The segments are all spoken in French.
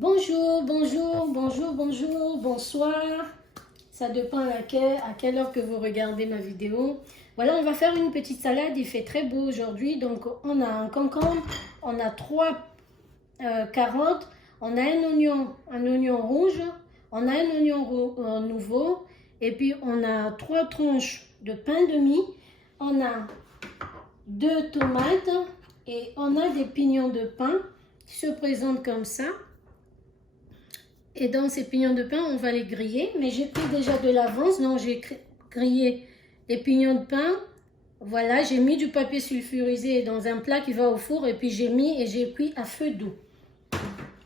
Bonjour, bonjour, bonjour, bonjour, bonsoir. Ça dépend à quelle heure que vous regardez ma vidéo. Voilà, on va faire une petite salade. Il fait très beau aujourd'hui. Donc, on a un concombre, on a trois carottes, on a un oignon rouge, on a un oignon nouveau. Et puis, on a trois tranches de pain de mie. On a deux tomates et on a des pignons de pain qui se présentent comme ça. Et dans ces pignons de pain, on va les griller. Mais j'ai pris déjà de l'avance, donc j'ai grillé les pignons de pain. Voilà, j'ai mis du papier sulfurisé dans un plat qui va au four. Et puis j'ai mis et j'ai cuit à feu doux.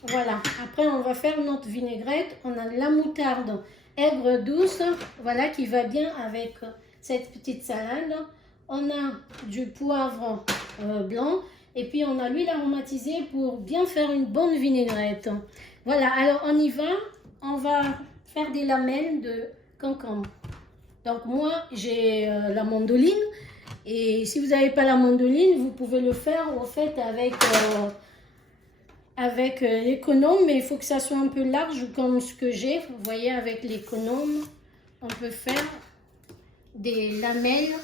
Voilà, après on va faire notre vinaigrette. On a de la moutarde aigre douce, voilà, qui va bien avec cette petite salade. On a du poivre blanc. Et puis on a l'huile aromatisée pour bien faire une bonne vinaigrette. Voilà, alors on y va. On va faire des lamelles de concombre. Donc moi, j'ai la mandoline. Et si vous n'avez pas la mandoline, vous pouvez le faire au fait avec l'économe. Mais il faut que ça soit un peu large comme ce que j'ai. Vous voyez, avec l'économe, on peut faire des lamelles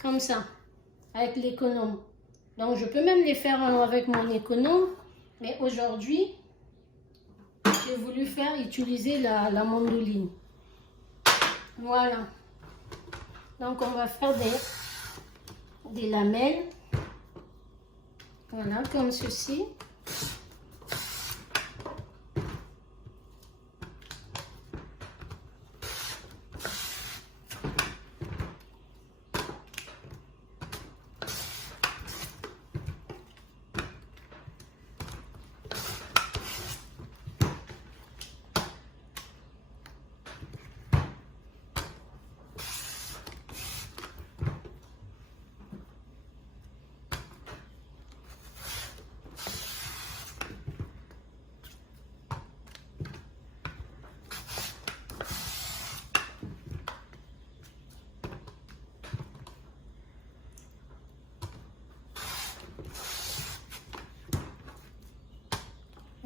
comme ça, avec l'économe. Donc je peux même les faire avec mon économe. Mais aujourd'hui, j'ai voulu utiliser la mandoline. Voilà. Donc on va faire des lamelles. Voilà, comme ceci.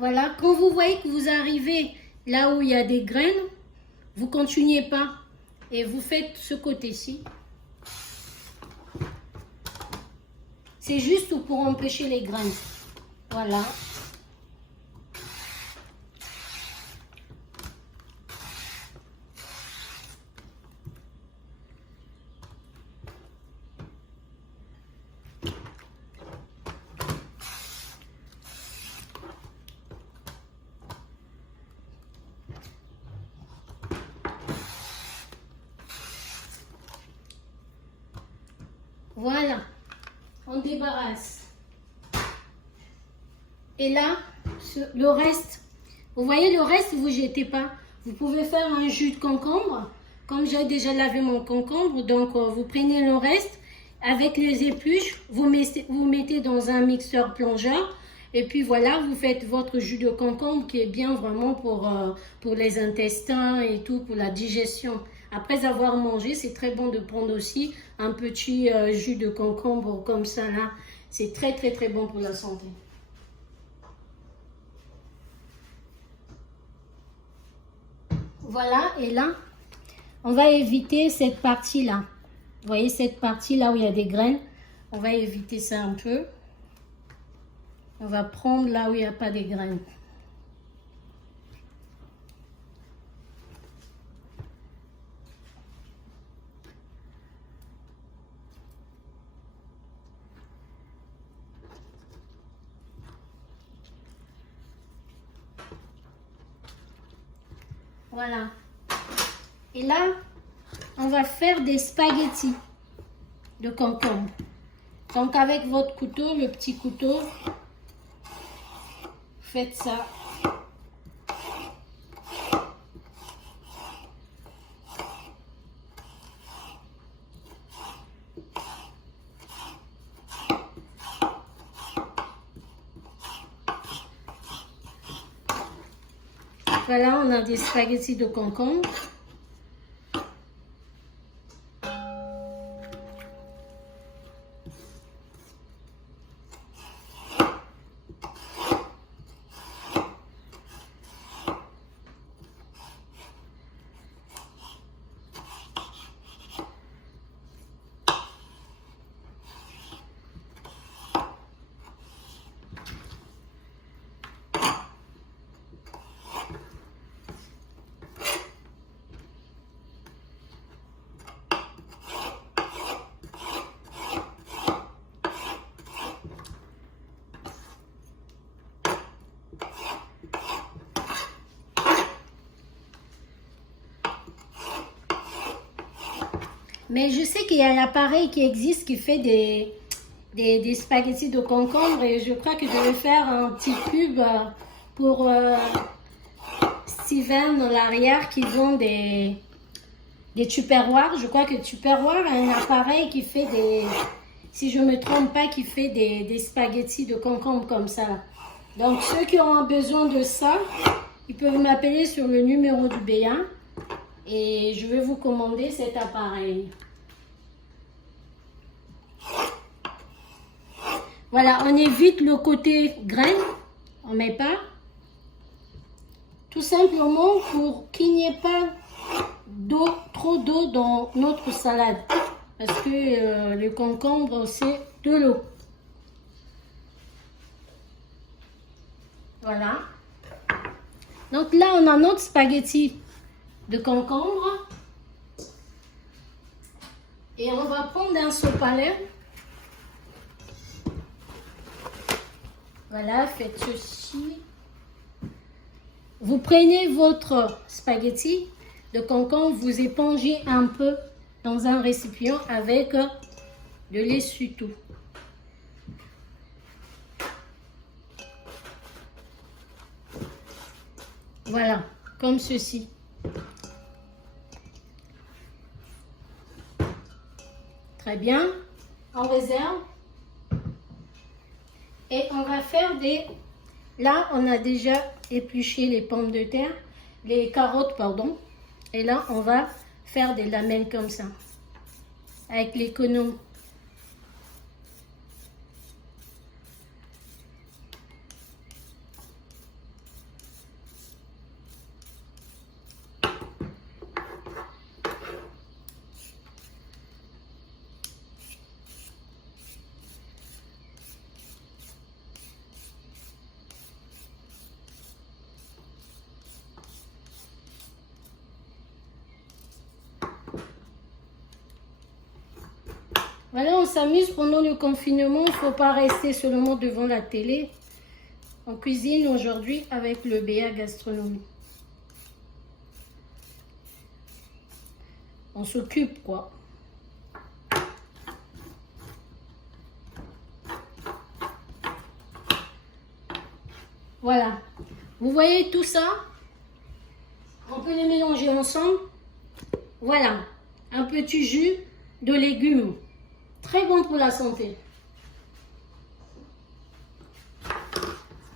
Voilà, quand vous voyez que vous arrivez là où il y a des graines, vous continuez pas et vous faites ce côté-ci. C'est juste pour empêcher les graines. Voilà. Voilà, on débarrasse. Et là, le reste, vous voyez le reste, vous ne jetez pas. Vous pouvez faire un jus de concombre. Comme j'ai déjà lavé mon concombre, donc vous prenez le reste. Avec les épluches, vous mettez dans un mixeur plongeur. Et puis voilà, vous faites votre jus de concombre qui est bien vraiment pour les intestins et tout, pour la digestion. Après avoir mangé, c'est très bon de prendre aussi un petit jus de concombre comme ça là. C'est très très très bon pour la santé. Voilà, et là, on va éviter cette partie-là. Vous voyez cette partie-là où il y a des graines? On va éviter ça un peu. On va prendre là où il n'y a pas de graines. Voilà. Et là, on va faire des spaghettis de concombre. Donc avec votre couteau, le petit couteau, faites ça. Voilà, on a des spaghettis de concombre. Mais je sais qu'il y a un appareil qui existe qui fait des spaghettis de concombre et je crois que je vais faire un petit pub pour Steven dans l'arrière qui vend des tupperwares. Je crois que Tupperware a un appareil qui fait si je ne me trompe pas, qui fait des spaghettis de concombre comme ça. Donc ceux qui ont besoin de ça, ils peuvent m'appeler sur le numéro du Béa et je vais vous commander cet appareil. Voilà, on évite le côté graine, on ne met pas. Tout simplement pour qu'il n'y ait pas trop d'eau dans notre salade. Parce que le concombre, c'est de l'eau. Voilà. Donc là, on a notre spaghetti de concombre. Et on va prendre un sopalin. Voilà, faites ceci. Vous prenez votre spaghetti de concombre, vous épongez un peu dans un récipient avec de l'essuie-tout. Voilà, comme ceci. Très bien, on réserve. Et on va faire Là, on a déjà épluché les pommes de terre, les carottes, pardon. Et là, on va faire des lamelles comme ça, avec les quenouilles. Voilà, on s'amuse pendant le confinement. Il ne faut pas rester seulement devant la télé. On cuisine aujourd'hui avec le Béa Gastronomie. On s'occupe, quoi. Voilà. Vous voyez tout ça? On peut les mélanger ensemble. Voilà. Un petit jus de légumes. Très bon pour la santé.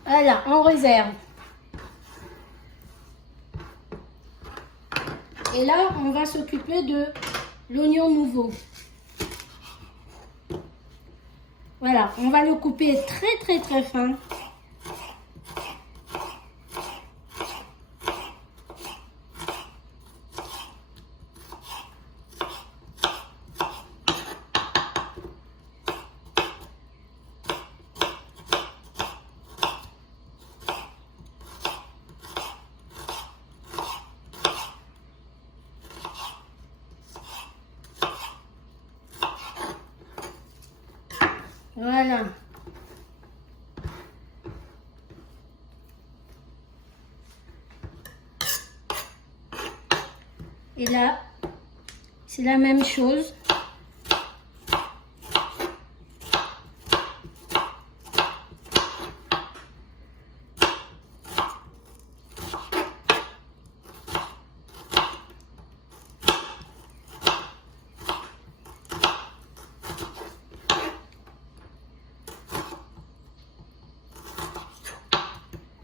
Voilà, on réserve. Et là, on va s'occuper de l'oignon nouveau. Voilà, on va le couper très fin. Voilà. Et là, c'est la même chose.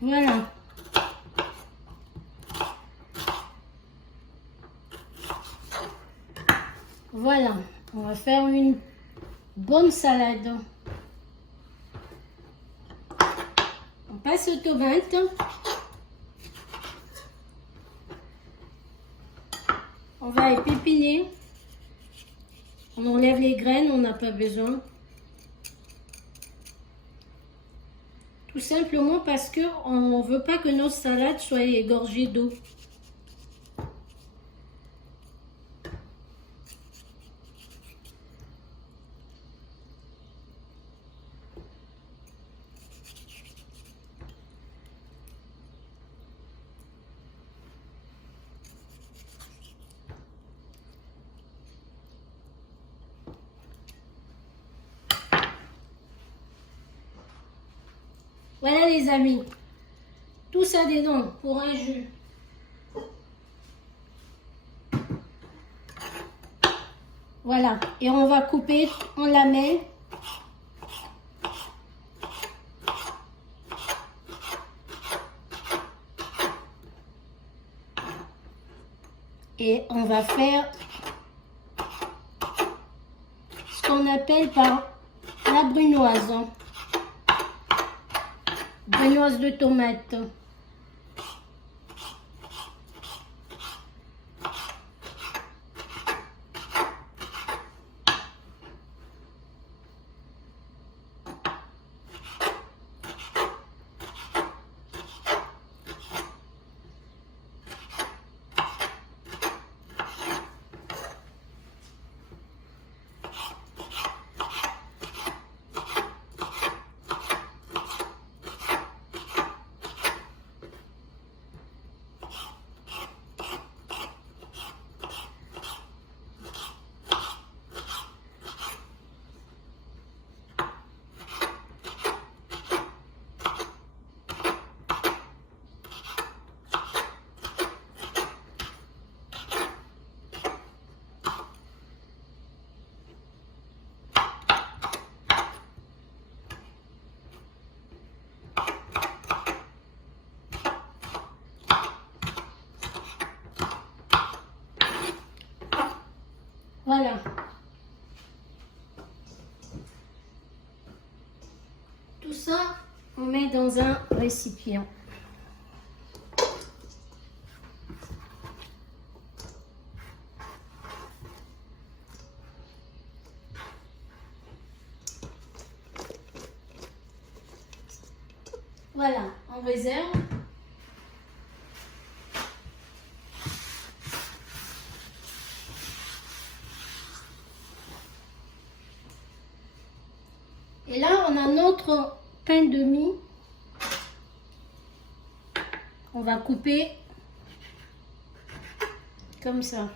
Voilà. Voilà. On va faire une bonne salade. On passe aux tomates. On va épépiner. On enlève les graines, on n'a pas besoin. Tout simplement parce qu'on ne veut pas que notre salade soit égorgée d'eau. Voilà les amis. Tout ça dedans pour un jus. Voilà. Et on va couper en lamelles. Et on va faire ce qu'on appelle par la brunoise. Brunoise de tomate. Voilà. Tout ça, on met dans un récipient. Voilà, on réserve. Et là, on a notre pain de mie. On va couper comme ça.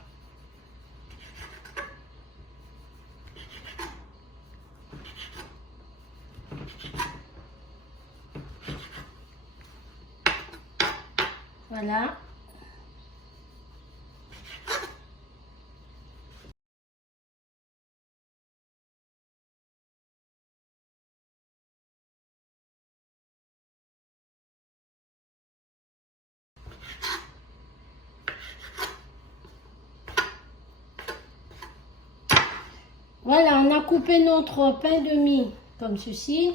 Voilà. Voilà, on a coupé notre pain de mie comme ceci.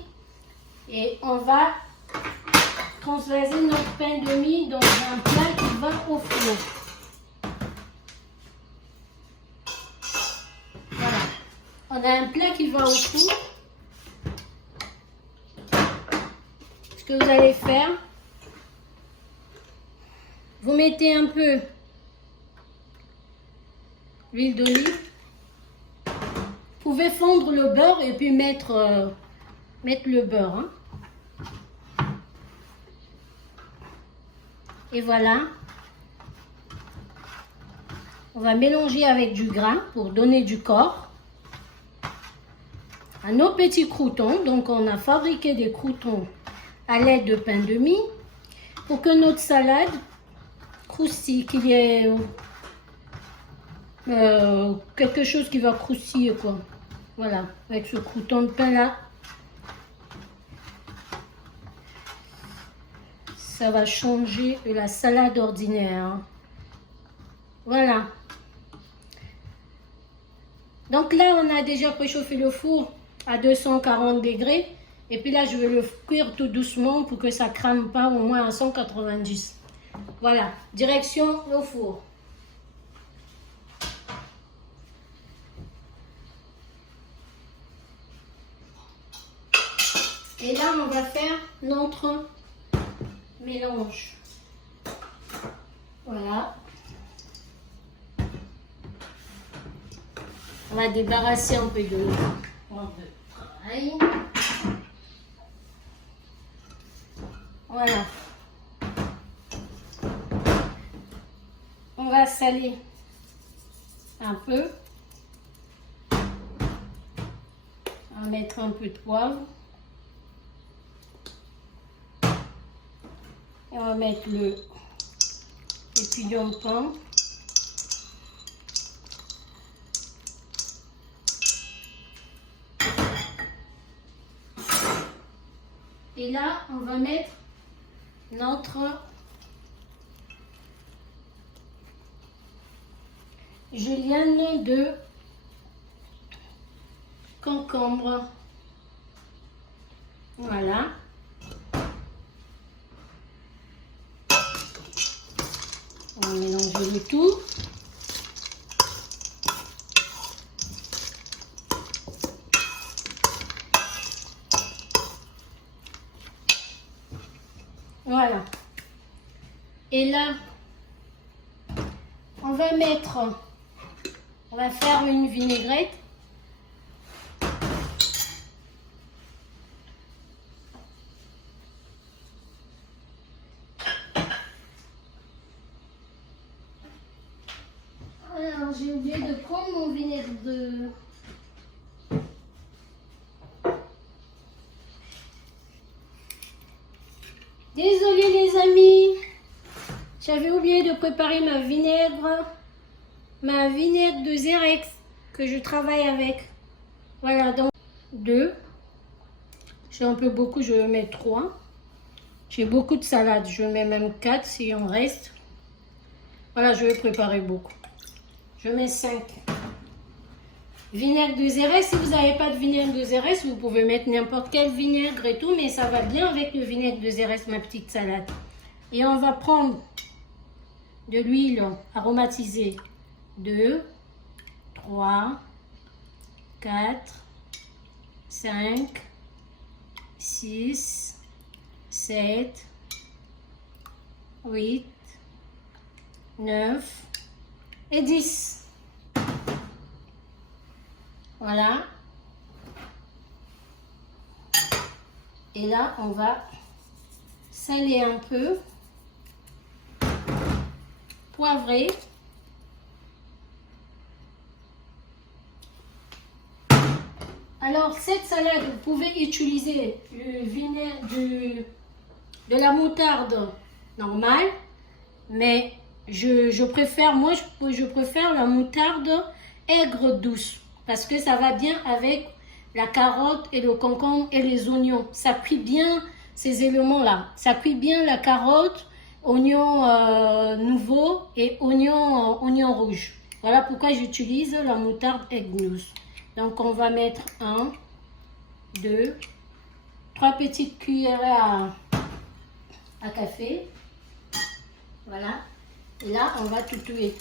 Et on va transvaser notre pain de mie dans un plat qui va au four. Voilà. On a un plat qui va au four. Ce que vous allez faire, vous mettez un peu d'huile d'olive. Vous pouvez fondre le beurre et puis mettre le beurre. Hein. Et voilà. On va mélanger avec du grain pour donner du corps à nos petits croûtons. Donc on a fabriqué des croûtons à l'aide de pain de mie pour que notre salade croustille, qu'il y ait quelque chose qui va croustiller quoi. Voilà, avec ce crouton de pain là, ça va changer de la salade ordinaire. Voilà. Donc là, on a déjà préchauffé le four à 240 degrés. Et puis là, je vais le cuire tout doucement pour que ça crame pas, au moins à 190. Voilà, direction le four. Et là, on va faire notre mélange. Voilà. On va débarrasser un peu de travail. Voilà. On va saler un peu. On va mettre un peu de poivre. Et on va mettre le pignon de pain. Et là, on va mettre notre julienne de concombre. Voilà. On va mélanger le tout. Voilà. Et là, on va faire une vinaigrette. Alors, j'ai oublié de prendre mon vinaigre de... Désolée les amis, j'avais oublié de préparer ma vinaigre de Zerex que je travaille avec. Voilà, donc 2. J'ai un peu beaucoup, je vais mettre 3. J'ai beaucoup de salade, je mets même 4 si on reste. Voilà, je vais préparer beaucoup. Je mets 5. Vinaigre de Zerex, si vous n'avez pas de vinaigre de Zerex, vous pouvez mettre n'importe quel vinaigre et tout, mais ça va bien avec le vinaigre de Zerex, ma petite salade. Et on va prendre de l'huile aromatisée. 2, 3, 4, 5, 6, 7, 8, 9 et 10. Voilà. Et là, on va saler un peu, poivrer. Alors, cette salade, vous pouvez utiliser le vinaigre de la moutarde normale, mais je préfère la moutarde aigre douce parce que ça va bien avec la carotte et le concombre et les oignons. Ça cuit bien ces éléments-là. Ça cuit bien la carotte, oignon nouveau et oignon rouge. Voilà pourquoi j'utilise la moutarde aigre douce. Donc, on va mettre 1, 2, 3 petites cuillères à café. Voilà. Et là, on va tout tuer.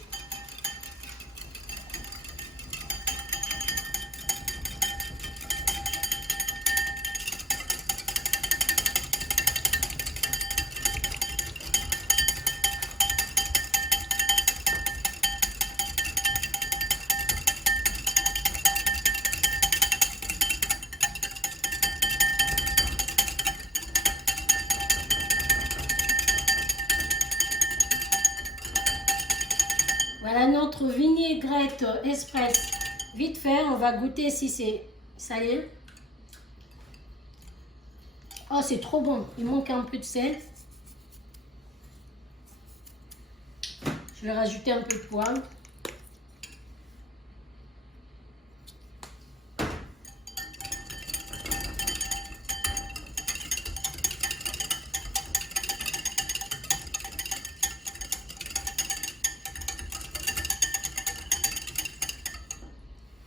Voilà notre vinaigrette express. Vite fait, on va goûter si c'est salé. Oh, c'est trop bon. Il manque un peu de sel. Je vais rajouter un peu de poivre.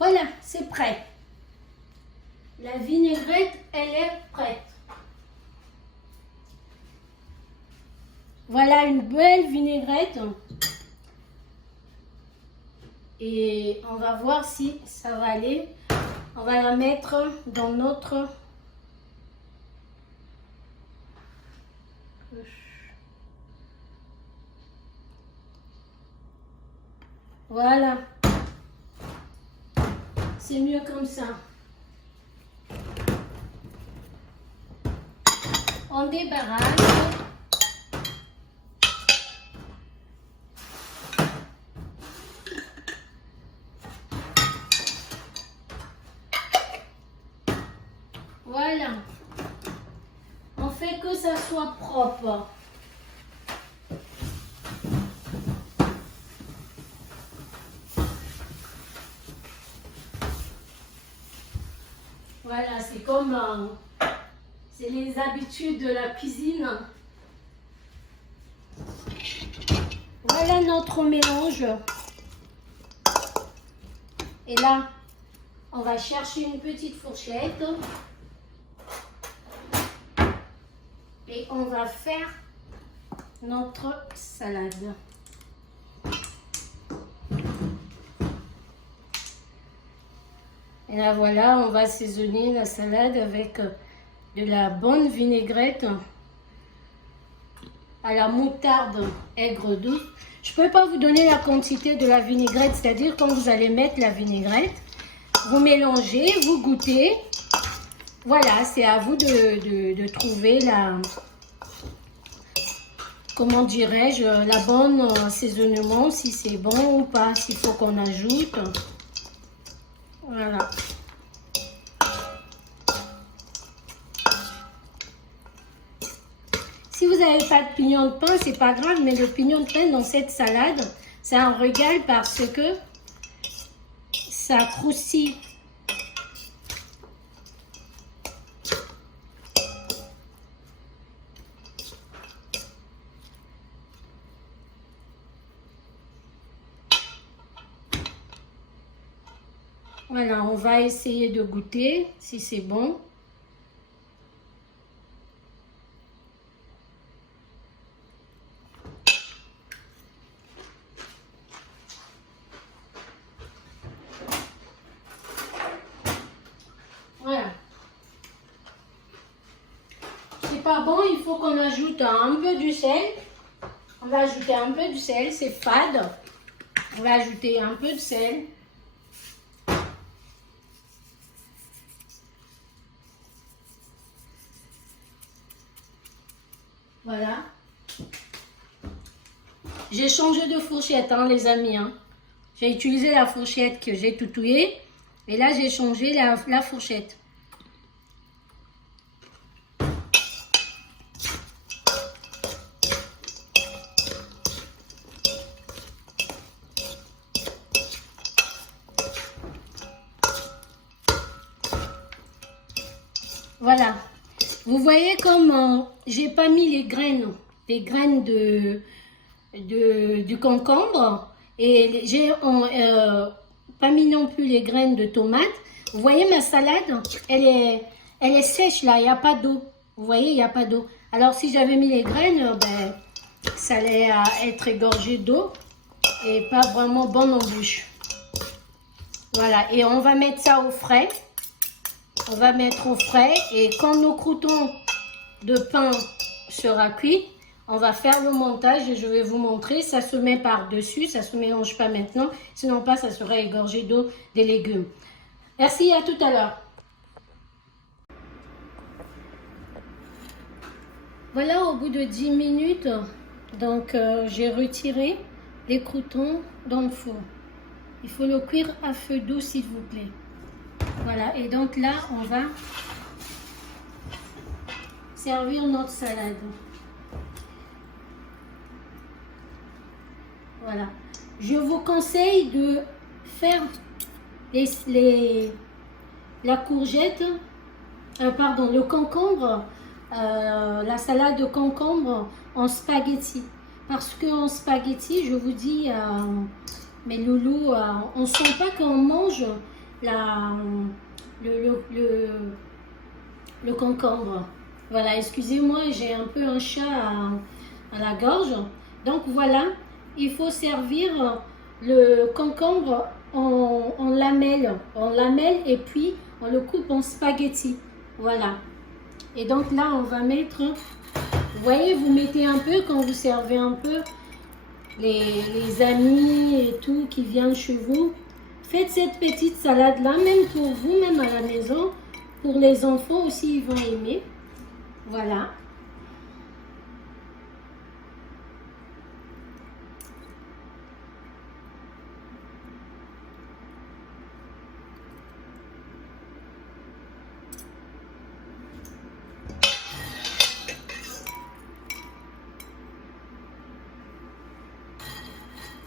Voilà, c'est prêt. La vinaigrette, elle est prête. Voilà une belle vinaigrette. Et on va voir si ça va aller. On va la mettre dans notre... Voilà. C'est mieux comme ça. On débarrasse. Voilà. On fait que ça soit propre. comme c'est les habitudes de la cuisine. Voilà notre mélange. Et là, on va chercher une petite fourchette. Et on va faire notre salade. Et là voilà, on va assaisonner la salade avec de la bonne vinaigrette à la moutarde aigre douce. Je ne peux pas vous donner la quantité de la vinaigrette, c'est-à-dire quand vous allez mettre la vinaigrette, vous mélangez, vous goûtez. Voilà, c'est à vous de trouver la, comment dirais-je, la bonne assaisonnement, si c'est bon ou pas, s'il faut qu'on ajoute. Voilà. Si vous n'avez pas de pignon de pain, c'est pas grave, mais le pignon de pain dans cette salade, c'est un régal parce que ça croustille. Voilà, on va essayer de goûter si c'est bon. Voilà. C'est pas bon, il faut qu'on ajoute un peu du sel. On va ajouter un peu de sel, c'est fade. On va ajouter un peu de sel. Voilà. J'ai changé de fourchette, hein, les amis. Hein. J'ai utilisé la fourchette que j'ai toutouillée. Et là, j'ai changé la fourchette. Voilà. Vous voyez comme j'ai pas mis les graines du concombre et j'ai pas mis non plus les graines de tomate. Vous voyez ma salade, elle est sèche là, il n'y a pas d'eau. Vous voyez, il n'y a pas d'eau. Alors si j'avais mis les graines, ben, ça allait être égorgé d'eau et pas vraiment bon en bouche. Voilà, et on va mettre ça au frais. On va mettre au frais et quand nos croûtons de pain sera cuit, on va faire le montage et je vais vous montrer. Ça se met par-dessus, ça ne se mélange pas maintenant, sinon pas ça sera égorgé d'eau des légumes. Merci, à tout à l'heure. Voilà, au bout de 10 minutes, donc j'ai retiré les croûtons dans le four. Il faut le cuire à feu doux s'il vous plaît. Voilà, et donc là, on va servir notre salade. Voilà. Je vous conseille de faire la courgette, pardon, le concombre, la salade de concombre en spaghetti. Parce qu'en spaghetti, je vous dis, mes loulous, on ne sent pas qu'on mange le concombre. Voilà, excusez-moi, j'ai un peu un chat à la gorge. Donc voilà, il faut servir le concombre en lamelles. En lamelles et puis on le coupe en spaghetti. Voilà. Et donc là, on va mettre, vous voyez, vous mettez un peu quand vous servez un peu les amis et tout qui viennent chez vous. Faites cette petite salade-là, même pour vous, même à la maison. Pour les enfants aussi, ils vont aimer. Voilà.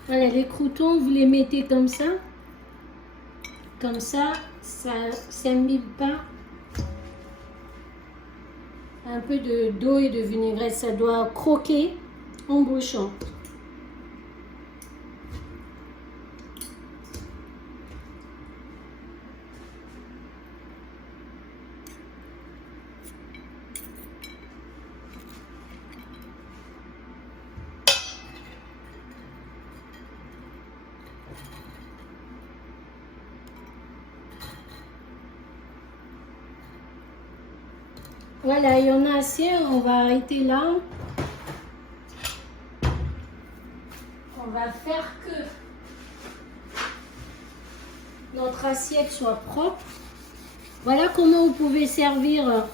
Voilà, les croûtons, vous les mettez comme ça. Comme ça, ça s'imbibe pas un peu d'eau et de vinaigrette. Ça doit croquer en bouche. Voilà, il y en a assez, on va arrêter là. On va faire que notre assiette soit propre. Voilà comment vous pouvez servir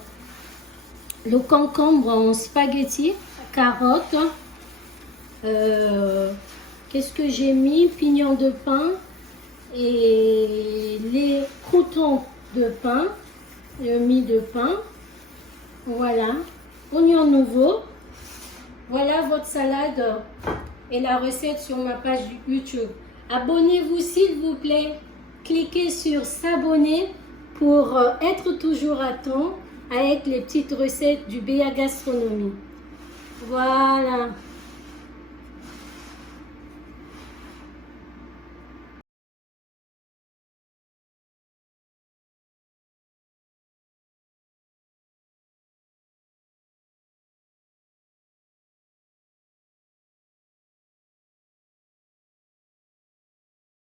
le concombre en spaghetti, carottes. Qu'est-ce que j'ai mis? Pignon de pain et les croûtons de pain, le mie de pain. Voilà, oignon nouveau. Voilà votre salade et la recette sur ma page YouTube. Abonnez-vous s'il vous plaît. Cliquez sur s'abonner pour être toujours à temps avec les petites recettes du BA Gastronomie. Voilà.